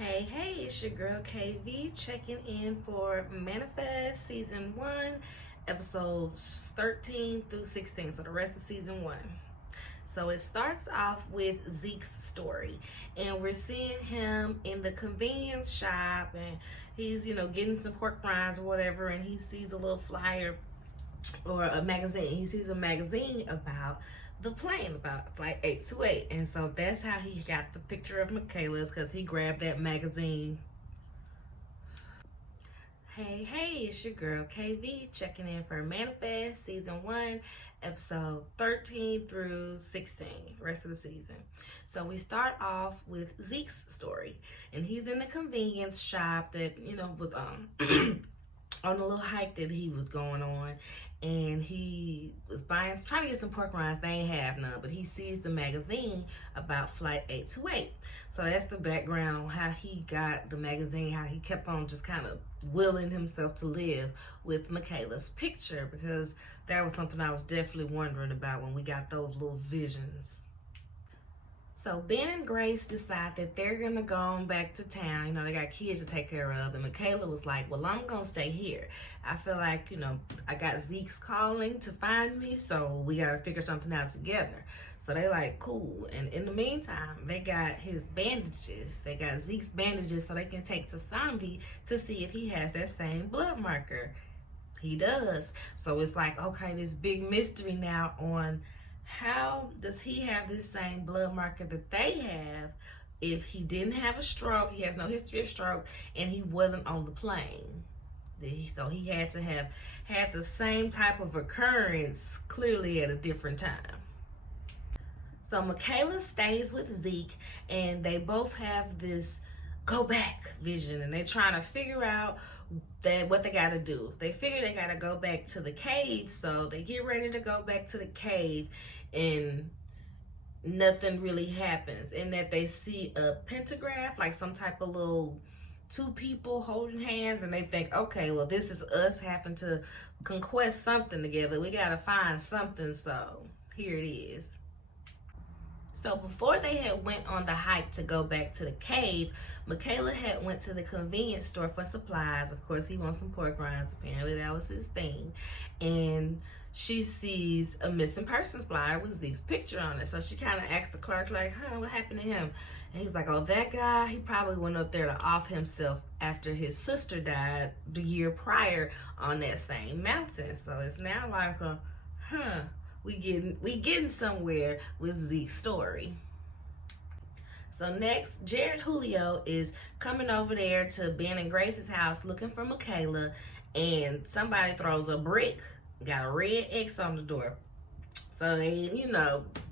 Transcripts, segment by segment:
Hey, it's your girl KV checking in for Manifest Season 1, episodes 13 through 16, so the rest of Season 1. So it starts off with Zeke's story, and we're seeing him in the convenience shop, and he's, getting some pork rinds or whatever, and he sees a little flyer or a magazine. He sees a magazine about the plane, about Flight 828, and so that's how he got the picture of Michaela's, because he grabbed that magazine. Hey, it's your girl KV checking in for Manifest Season 1, episode 13 through 16, rest of the season. So we start off with Zeke's story, and he's in the convenience shop that, was on a little hike that he was going on, and he was trying to get some pork rinds. They ain't have none, but he sees the magazine about Flight 828. So that's the background on how he got the magazine, how he kept on just kind of willing himself to live with Michaela's picture, because that was something I was definitely wondering about when we got those little visions. So Ben and Grace decide that they're going to go on back to town. They got kids to take care of. And Michaela was like, well, I'm going to stay here. I feel like, I got Zeke's calling to find me, so we got to figure something out together. So they like, cool. And in the meantime, they got his bandages. They got Zeke's bandages so they can take to Sanvi to see if he has that same blood marker. He does. So it's like, okay, this big mystery now on how does he have this same blood marker that they have if he didn't have a stroke, he has no history of stroke, and he wasn't on the plane. So he had to have had the same type of occurrence, clearly at a different time. So Michaela stays with Zeke, and they both have this go back vision, and they're trying to figure out what they got to do. They figure they got to go back to the cave, so they get ready to go back to the cave, and nothing really happens. And that they see a pentagram, like some type of little two people holding hands, and they think, okay, well, this is us having to conquest something together. We got to find something, so here it is. So before they had went on the hike to go back to the cave, Michaela had went to the convenience store for supplies. Of course, he wants some pork rinds. Apparently that was his thing. And she sees a missing persons flyer with Zeke's picture on it. So she kind of asked the clerk, like, what happened to him? And he's like, oh, that guy, he probably went up there to off himself after his sister died the year prior on that same mountain. So it's now like, we getting somewhere with Zeke's story. So next, Jared Julio is coming over there to Ben and Grace's house looking for Michaela, and somebody throws a brick, got a red X on the door. So they,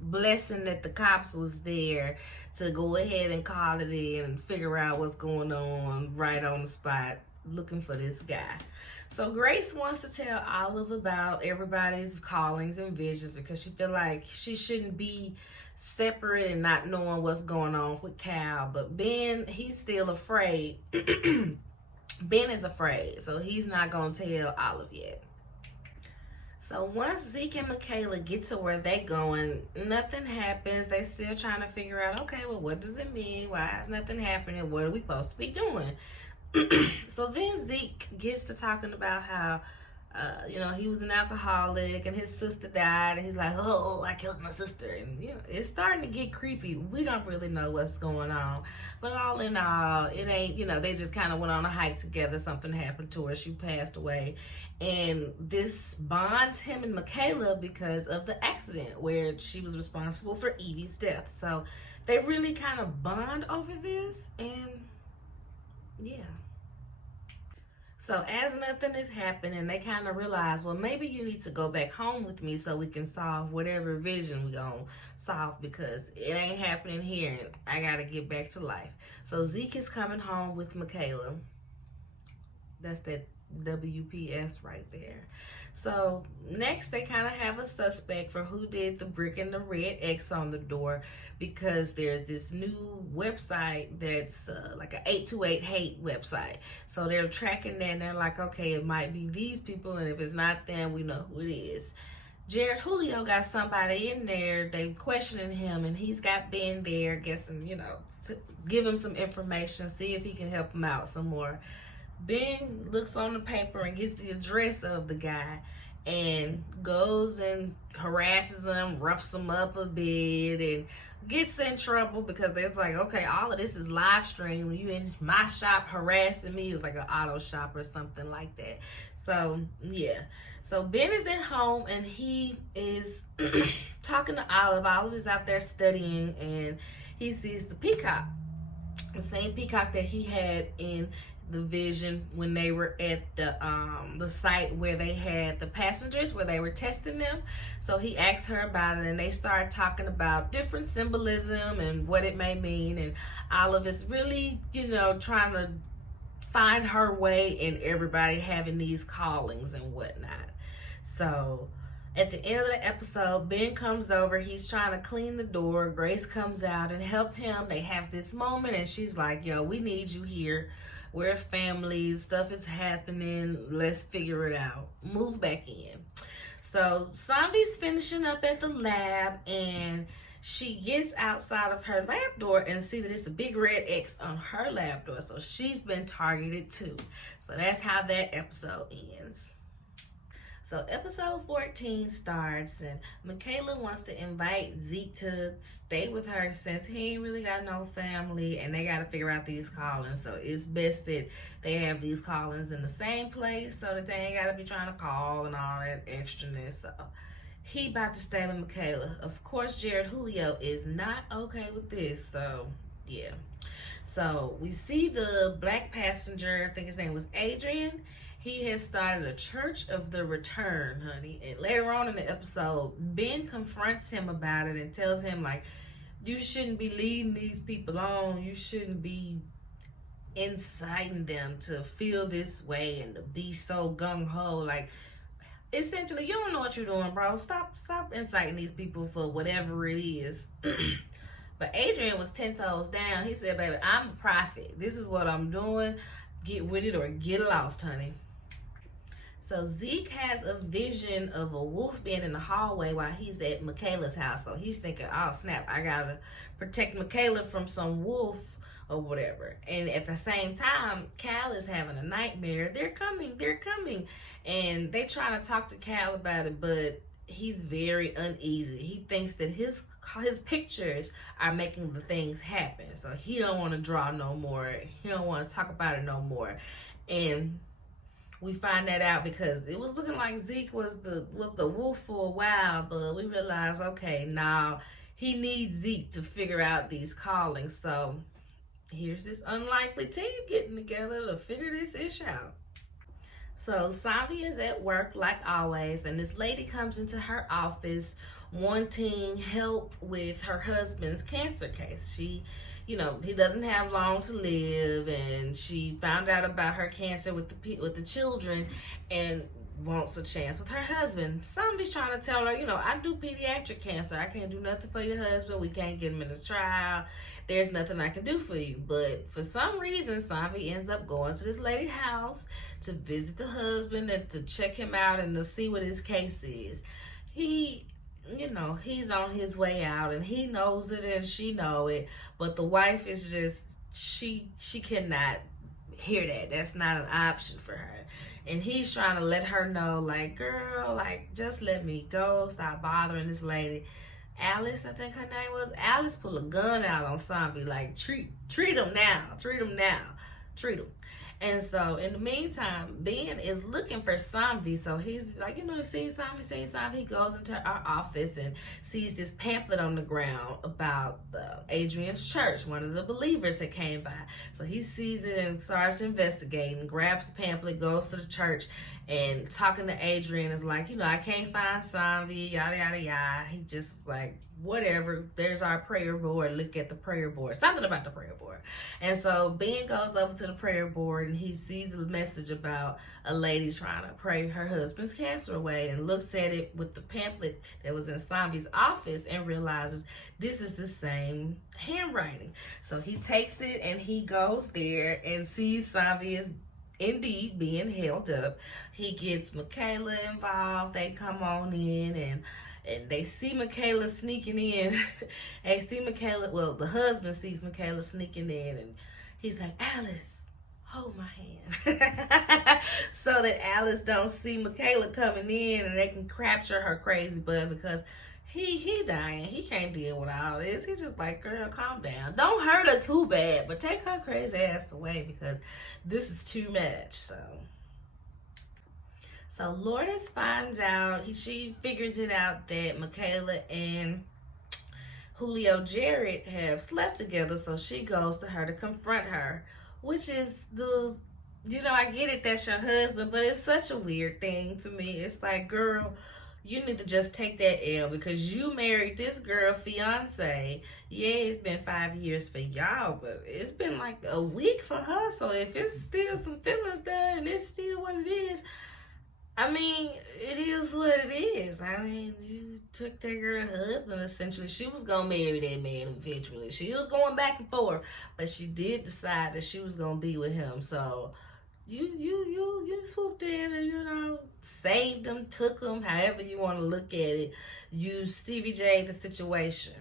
blessing that the cops was there to go ahead and call it in and figure out what's going on right on the spot, looking for this guy. So Grace wants to tell Olive about everybody's callings and visions, because she feel like she shouldn't be separate and not knowing what's going on with Cal. But Ben, he's still afraid. Ben is afraid, so he's not going to tell Olive yet. So once Zeke and Michaela get to where they going, nothing happens. They still trying to figure out, okay, well, what does it mean? Why is nothing happening? What are we supposed to be doing? So then Zeke gets to talking about how, he was an alcoholic and his sister died, and he's like, oh, I killed my sister. And, it's starting to get creepy. We don't really know what's going on. But all in all, it ain't, they just kind of went on a hike together. Something happened to her. She passed away. And this bonds him and Michaela because of the accident where she was responsible for Evie's death. So they really kind of bond over this, and yeah. So as nothing is happening, they kind of realize, well, maybe you need to go back home with me so we can solve whatever vision we gonna solve, because it ain't happening here and I gotta get back to life. So Zeke is coming home with Michaela. That's that WPS right there. So next, they kind of have a suspect for who did the brick and the red X on the door, because there's this new website that's like an 828 hate website. So they're tracking that, and they're like, okay, it might be these people, and if it's not them, we know who it is. Jared Julio got somebody in there. They questioning him, and he's got Ben there, guessing, give him some information, see if he can help him out some more. Ben looks on the paper and gets the address of the guy and goes and harasses him, roughs him up a bit, and gets in trouble because it's like, okay, all of this is live stream. You in my shop harassing me. It was like an auto shop or something like that. So, yeah. So Ben is at home and he is talking to Olive. Olive is out there studying and he sees the peacock. The same peacock that he had in the vision when they were at the site where they had the passengers, where they were testing them. So he asked her about it and they started talking about different symbolism and what it may mean. And Olive is really, trying to find her way in everybody having these callings and whatnot. So at the end of the episode, Ben comes over. He's trying to clean the door. Grace comes out and help him. They have this moment and she's like, yo, we need you here. We're a family. Stuff is happening. Let's figure it out. Move back in. So Sanvi's finishing up at the lab and she gets outside of her lab door and see that it's a big red X on her lab door. So she's been targeted too. So that's how that episode ends. So episode 14 starts and Michaela wants to invite Zeke to stay with her since he ain't really got no family and they got to figure out these callings. So it's best that they have these callings in the same place so that they ain't got to be trying to call and all that extraness. So he about to stay with Michaela. Of course, Jared Julio is not okay with this. So yeah. So we see the black passenger, I think his name was Adrian. He has started a Church of the Return, honey. And later on in the episode, Ben confronts him about it and tells him, like, you shouldn't be leading these people on. You shouldn't be inciting them to feel this way and to be so gung-ho. Like, essentially, you don't know what you're doing, bro. Stop inciting these people for whatever it is. But Adrian was 10 toes down. He said, baby, I'm a prophet. This is what I'm doing. Get with it or get lost, honey. So Zeke has a vision of a wolf being in the hallway while he's at Michaela's house. So he's thinking, oh snap, I gotta protect Michaela from some wolf or whatever. And at the same time, Cal is having a nightmare. They're coming. And they trying to talk to Cal about it, but he's very uneasy. He thinks that his pictures are making the things happen. So he don't want to draw no more. He don't want to talk about it no more. And we find that out because it was looking like Zeke was the wolf for a while, but we realized, okay, now he needs Zeke to figure out these callings. So here's this unlikely team getting together to figure this ish out. So Sanvi is at work like always, and this lady comes into her office wanting help with her husband's cancer case. She, he doesn't have long to live, and she found out about her cancer with the children and wants a chance with her husband. Sanvi's trying to tell her, I do pediatric cancer. I can't do nothing for your husband. We can't get him in the trial. There's nothing I can do for you. But for some reason, Sanvi ends up going to this lady's house to visit the husband and to check him out and to see what his case is. He's on his way out and he knows it and she know it, but the wife is just, she cannot hear that. That's not an option for her. And he's trying to let her know, like, girl, like, just let me go. Stop bothering this lady. Alice, I think her name was. Alice pulled a gun out on Sanvi, like, treat him now. Treat him. And so, in the meantime, Ben is looking for Sanvi. So he's like, seeing Sanvi. He goes into our office and sees this pamphlet on the ground about Adrian's church. One of the believers that came by. So he sees it and starts investigating, grabs the pamphlet, goes to the church, and talking to Adrian is like, I can't find Sanvi, yada, yada, yada. He just like, whatever, there's our prayer board, look at the prayer board, something about the prayer board. And so Ben goes over to the prayer board and he sees a message about a lady trying to pray her husband's cancer away, and looks at it with the pamphlet that was in Sanvi's office and realizes this is the same handwriting. So he takes it and he goes there and sees Sanvi is indeed being held up. He gets Michaela involved. They come on in and and they see Michaela sneaking in. They see Michaela, well, the husband sees Michaela sneaking in, and he's like, Alice, hold my hand. So that Alice don't see Michaela coming in and they can capture her crazy butt, because he dying. He can't deal with all this. He's just like, girl, calm down. Don't hurt her too bad, but take her crazy ass away, because this is too much. So Lourdes finds out, she figures it out that Michaela and Julio Jared have slept together, so she goes to her to confront her, which is I get it, that's your husband, but it's such a weird thing to me. It's like, girl, you need to just take that L, because you married this girl, fiance. Yeah, it's been 5 years for y'all, but it's been like a week for her. So if it's still some feelings there and it's still what it is, I mean, it is what it is. I mean, you took that girl husband, essentially. She was going to marry that man eventually. She was going back and forth, but she did decide that she was going to be with him. So you swooped in and, saved him, took him, however you want to look at it. You Stevie J the situation,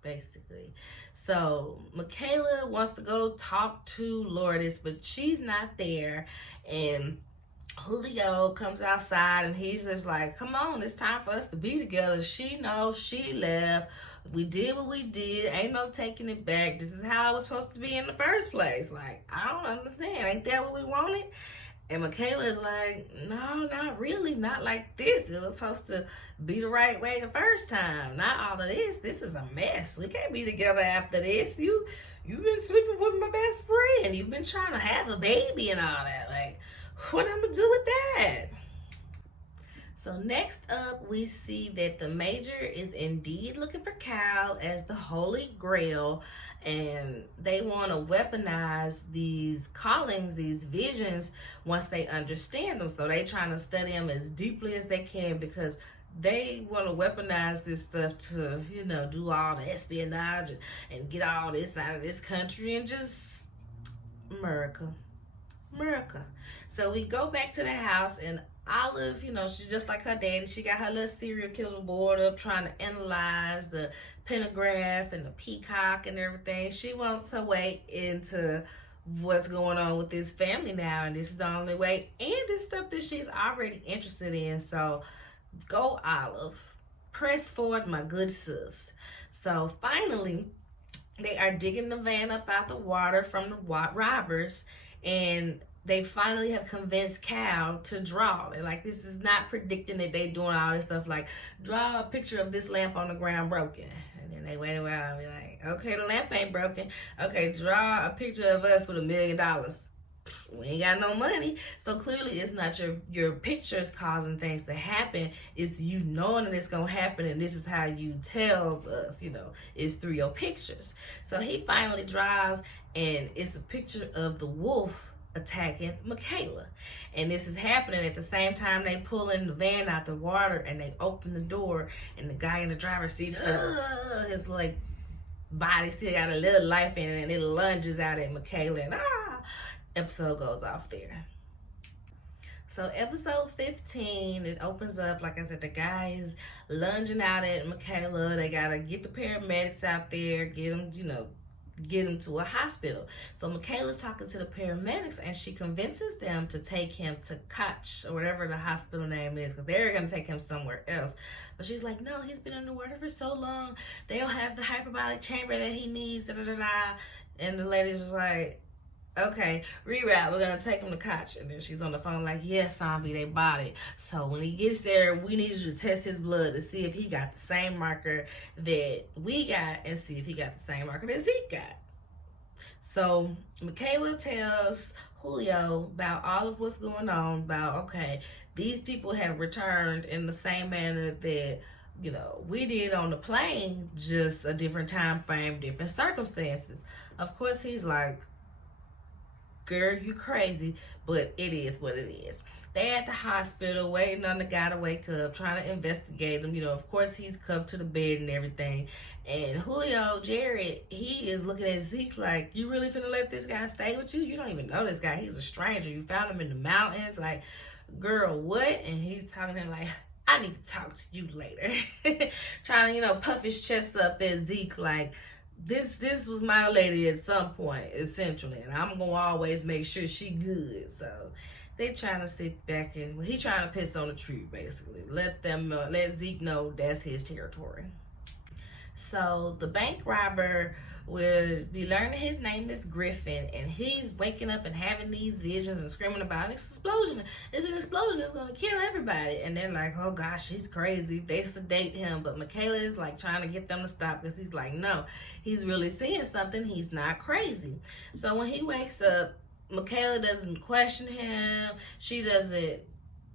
basically. So Michaela wants to go talk to Lourdes, but she's not there. And Julio comes outside and he's just like, come on, it's time for us to be together. She knows she left. We did what we did. Ain't no taking it back. This is how it was supposed to be in the first place. Like, I don't understand. Ain't that what we wanted? And Michaela is like, no, not really. Not like this. It was supposed to be the right way the first time. Not all of this. This is a mess. We can't be together after this. You've been sleeping with my best friend. You've been trying to have a baby and all that. Like, what I'm gonna do with that? So next up, we see that the Major is indeed looking for Cal as the Holy Grail, and they want to weaponize these callings, these visions, once they understand them. So they trying to study them as deeply as they can, because they want to weaponize this stuff to, do all the espionage and get all this out of this country and just America. So we go back to the house, and Olive, she's just like her daddy. She got her little serial killer board up trying to analyze the pentagraph and the peacock and everything. She wants her way into what's going on with this family now, and this is the only way. And it's stuff that she's already interested in. So go, Olive. Press forward, my good sis. So finally, they are digging the van up out the water from the robbers, and they finally have convinced Cal to draw. They're like, this is not predicting that they doing all this stuff, like, draw a picture of this lamp on the ground broken. And then they wait a while and be like, okay, the lamp ain't broken. Okay, draw a picture of us with $1 million. We ain't got no money. So clearly it's not your pictures causing things to happen. It's you knowing that it's going to happen, and this is how you tell us, is through your pictures. So he finally draws, and it's a picture of the wolf attacking Michaela, and this is happening at the same time they pulling the van out the water, and they open the door, and the guy in the driver's seat, his like body still got a little life in it, and it lunges out at Michaela, and episode goes off there. So episode 15, it opens up, like I said, the guy is lunging out at Michaela. They gotta get the paramedics out there, get them to a hospital. So Michaela's talking to the paramedics, and she convinces them to take him to Koch, or whatever the hospital name is, because they're going to take him somewhere else. But she's like, no, he's been underwater for so long. They don't have the hyperbaric chamber that he needs. Da, da, da, da. And the lady's just like, okay, reroute, we're going to take him to Koch. And then she's on the phone like, yes, Zombie, they bought it. So when he gets there, we need you to test his blood to see if he got the same marker that we got, and see if he got the same marker that Zeke got. So Michaela tells Julio about all of what's going on, about, okay, these people have returned in the same manner that, we did on the plane, just a different time frame, different circumstances. Of course, he's like, girl, you crazy, but it is what it is. They at the hospital waiting on the guy to wake up, trying to investigate him. Of course, he's cuffed to the bed and everything. And Julio Jared, he is looking at Zeke like, you really finna let this guy stay with you? You don't even know this guy. He's a stranger. You found him in the mountains. Like, girl, what? And he's talking to him like, I need to talk to you later. Trying to, puff his chest up at Zeke like, this was my lady at some point, essentially, and I'm gonna always make sure she good. So they trying to sit back and he trying to piss on the tree, basically. Let Zeke know that's his territory. So the bank robber will be learning his name is Griffin, and he's waking up and having these visions and screaming about an explosion. It's an explosion. It's gonna kill everybody. And they're like, oh gosh, he's crazy. They sedate him, but Michaela is like trying to get them to stop because he's like, no, he's really seeing something. He's not crazy. So when he wakes up, Michaela doesn't question him. She doesn't,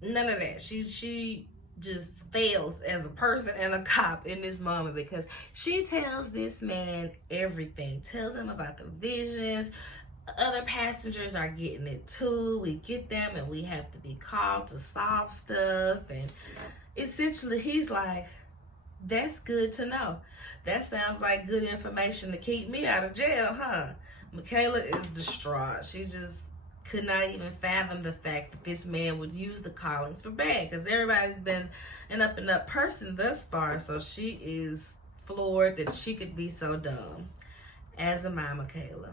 none of that. She just fails as a person and a cop in this moment because she tells this man everything, tells him about the visions. Other passengers are getting it too. We get them and we have to be called to solve stuff. And essentially he's like, that's good to know. That sounds like good information to keep me out of jail, huh? Michaela is distraught. She just could not even fathom the fact that this man would use the callings for bad, because everybody's been an up and up person thus far. So she is floored that she could be so dumb. As am I, Michaela.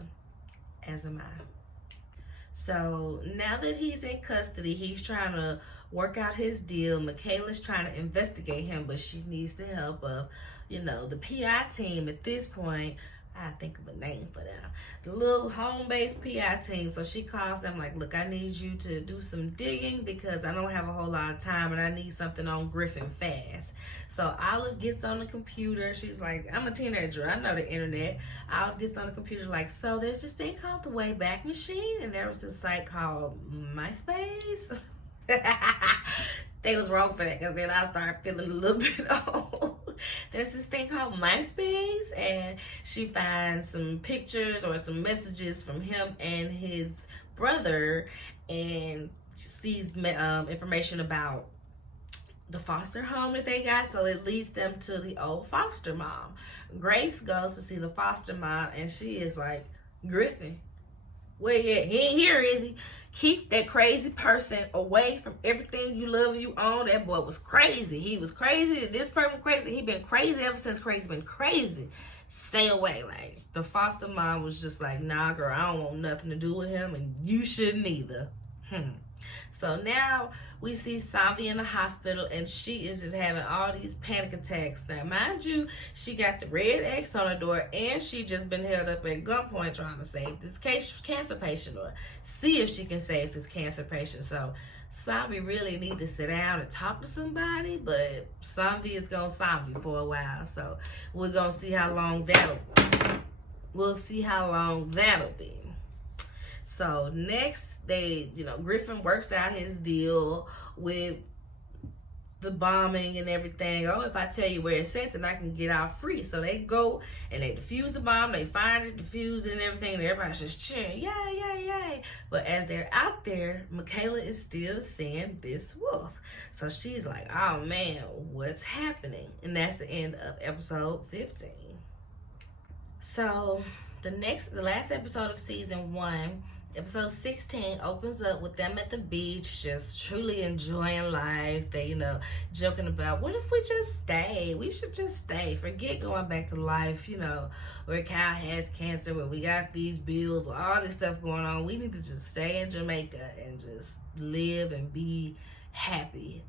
As am I. So now that he's in custody, he's trying to work out his deal. Michaela's trying to investigate him, but she needs the help of, the PI team at this point. I think of a name for them. The little home-based PI team. So she calls them like, look, I need you to do some digging because I don't have a whole lot of time and I need something on Griffin fast. So Olive gets on the computer. She's like, I'm a teenager. I know the internet. Olive gets on the computer like, so there's this thing called the Wayback Machine, and there was this site called MySpace. They was wrong for that because then I started feeling a little bit old. There's this thing called MySpace, and she finds some pictures or some messages from him and his brother, and she sees information about the foster home that they got. So it leads them to the old foster mom. Grace goes to see the foster mom, and she is like, Griffin, where you at? He ain't here, is he? Keep that crazy person away from everything you love and you own. That boy was crazy. He was crazy. This person was crazy. He been crazy ever since crazy been crazy. Stay away. Like, the foster mom was just like, nah, girl, I don't want nothing to do with him, and you shouldn't either. So now we see Savi in the hospital, and she is just having all these panic attacks. Now, mind you, she got the red X on her door, and she just been held up at gunpoint trying to save this cancer patient, or see if she can save this cancer patient. So Savi really need to sit down and talk to somebody, but Savi is gonna Savi for a while. So we're gonna see how long we'll see how long that'll be. So next, Griffin works out his deal with the bombing and everything. Oh, if I tell you where it's sent, then I can get out free. So they go and they defuse the bomb. They find it, defuse it and everything. And everybody's just cheering, yay, yay, yay. But as they're out there, Michaela is still seeing this wolf. So she's like, oh man, what's happening? And that's the end of episode 15. So the last episode of season 1, episode 16, opens up with them at the beach, just truly enjoying life. They, joking about, what if we just stay? We should just stay. Forget going back to life, where Kyle has cancer, where we got these bills, all this stuff going on. We need to just stay in Jamaica and just live and be happy.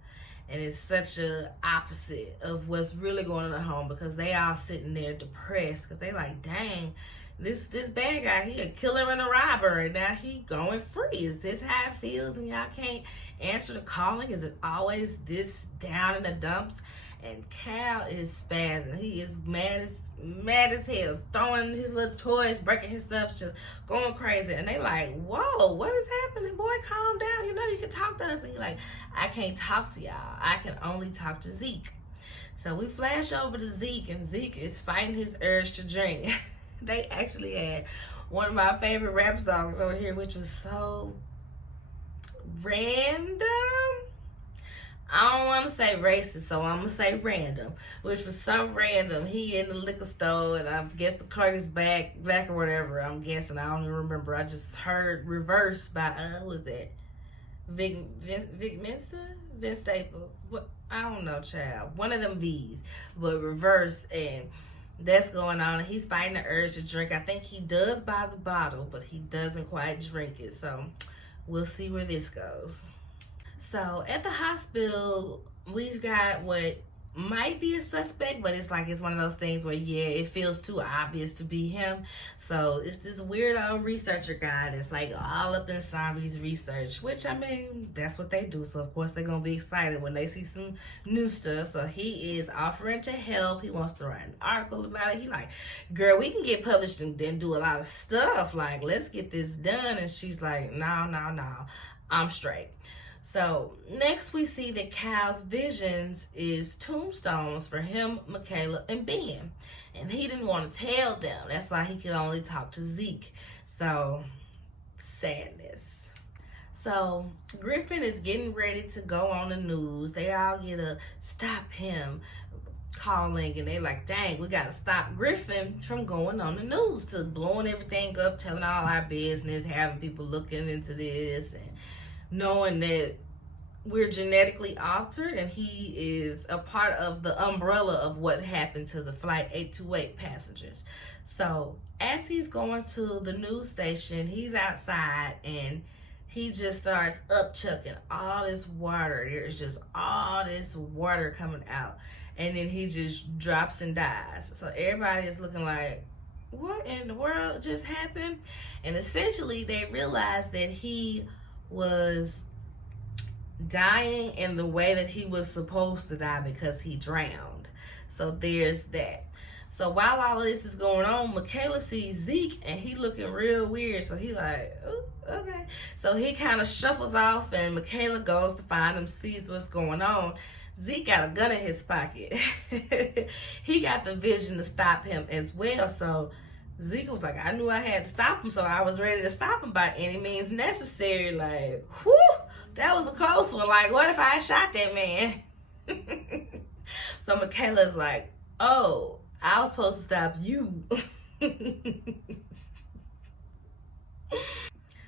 And it's such a opposite of what's really going on at home, because they all sitting there depressed because they like, dang, this bad guy, he a killer and a robber, and now he going free. Is this how it feels when y'all can't answer the calling? Is it always this down in the dumps? And Cal is spazzing. He is mad as hell, throwing his little toys, breaking his stuff, just going crazy. And they like, whoa, what is happening? Boy, calm down. You can talk to us. And he's like, I can't talk to y'all. I can only talk to Zeke. So we flash over to Zeke, and Zeke is fighting his urge to drink. They actually had one of my favorite rap songs over here, which was so random. I don't want to say racist, so I'm going to say random, which was so random. He in the liquor store, and I guess the clerk is black or whatever, I'm guessing. I don't even remember. I just heard Reverse by, who was that? Vic Mensa, Vince Staples. What, I don't know, child. One of them V's, but reverse, and that's going on. And he's fighting the urge to drink. I think he does buy the bottle, but he doesn't quite drink it. So we'll see where this goes. So at the hospital, we've got what might be a suspect, but it's like it's one of those things where, yeah, it feels too obvious to be him. So it's this weirdo researcher guy that's like all up in Zombie's research, which, I mean, that's what they do. So of course they're gonna be excited when they see some new stuff. So he is offering to help. He wants to write an article about it. He like, girl, we can get published and then do a lot of stuff. Like, let's get this done. And she's like, no, I'm straight. So next we see that Cal's visions is tombstones for him, Michaela, and Ben. And he didn't want to tell them. That's why he could only talk to Zeke. So, sadness. So Griffin is getting ready to go on the news. They all get to stop him calling, and they're like, dang, we got to stop Griffin from going on the news, to blowing everything up, telling all our business, having people looking into this, and knowing that we're genetically altered, and he is a part of the umbrella of what happened to the Flight 828 passengers. So as he's going to the news station, he's outside, and he just starts upchucking all this water. There's just all this water coming out, and then he just drops and dies. So everybody is looking like, what in the world just happened? And essentially they realized that he was dying in the way that he was supposed to die because he drowned. So there's that. So while all of this is going on, Michaela sees Zeke, and he looking real weird. So he's like, oh, okay. So he kind of shuffles off, and Michaela goes to find him, sees what's going on. Zeke got a gun in his pocket. He got the vision to stop him as well. So Zeke was like, I knew I had to stop him, so I was ready to stop him by any means necessary. Like, whew, that was a close one. Like, what if I shot that man? So Michaela's like, oh, I was supposed to stop you.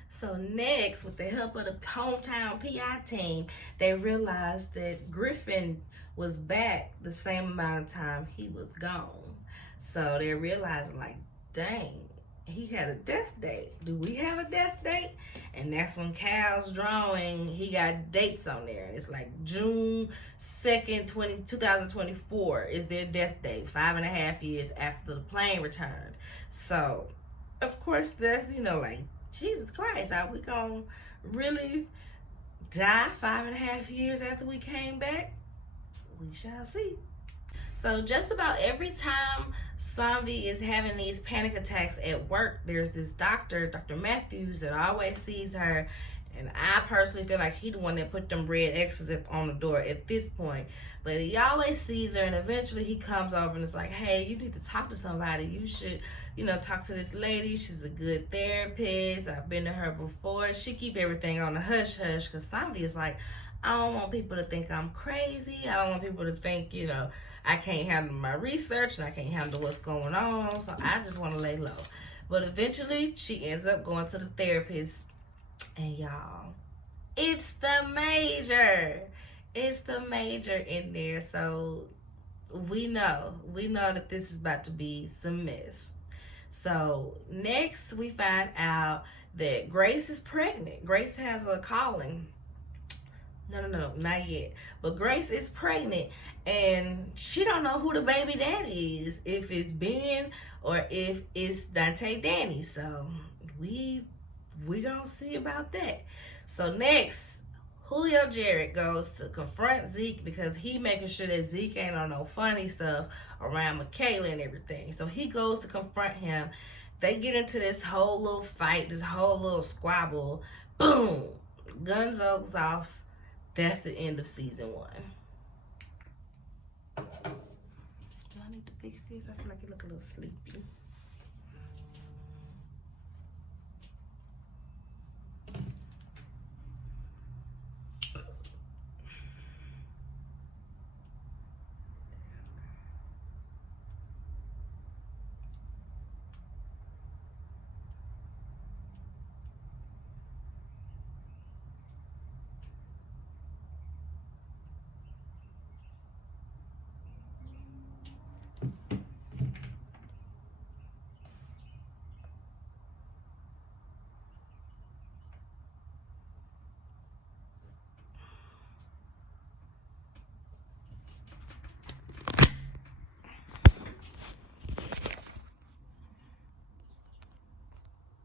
So next, with the help of the hometown PI team, they realized that Griffin was back the same amount of time he was gone. So they're realizing, like, dang, he had a death date. Do we have a death date? And that's when Cal's drawing, he got dates on there. It's like June 2nd, 2024 is their death date, 5.5 years after the plane returned. So, of course, that's, like, Jesus Christ, are we gonna really die 5.5 years after we came back? We shall see. So just about every time Zombie is having these panic attacks at work, there's this doctor, Dr. Matthews, that always sees her. And I personally feel like he's the one that put them red X's on the door at this point. But he always sees her, and eventually he comes over and is like, hey, you need to talk to somebody. You should, talk to this lady. She's a good therapist. I've been to her before. She keep everything on the hush-hush, because Zombie is like, I don't want people to think I'm crazy. I don't want people to think, I can't handle my research and I can't handle what's going on. So I just want to lay low. But eventually she ends up going to the therapist. And y'all, it's the major. It's the major in there. So we know that this is about to be some mess. So next we find out that Grace is pregnant. Grace has a calling. No, not yet. But Grace is pregnant, and she don't know who the baby daddy is, if it's Ben or if it's Dante Danny. So we gonna see about that. So next, Julio Jarrett goes to confront Zeke, because he making sure that Zeke ain't on no funny stuff around Michaela and everything. So he goes to confront him. They get into this whole little fight, this whole little squabble. Boom! Guns goes off. That's the end of season 1. Do I need to fix this? I feel like it look a little sleepy.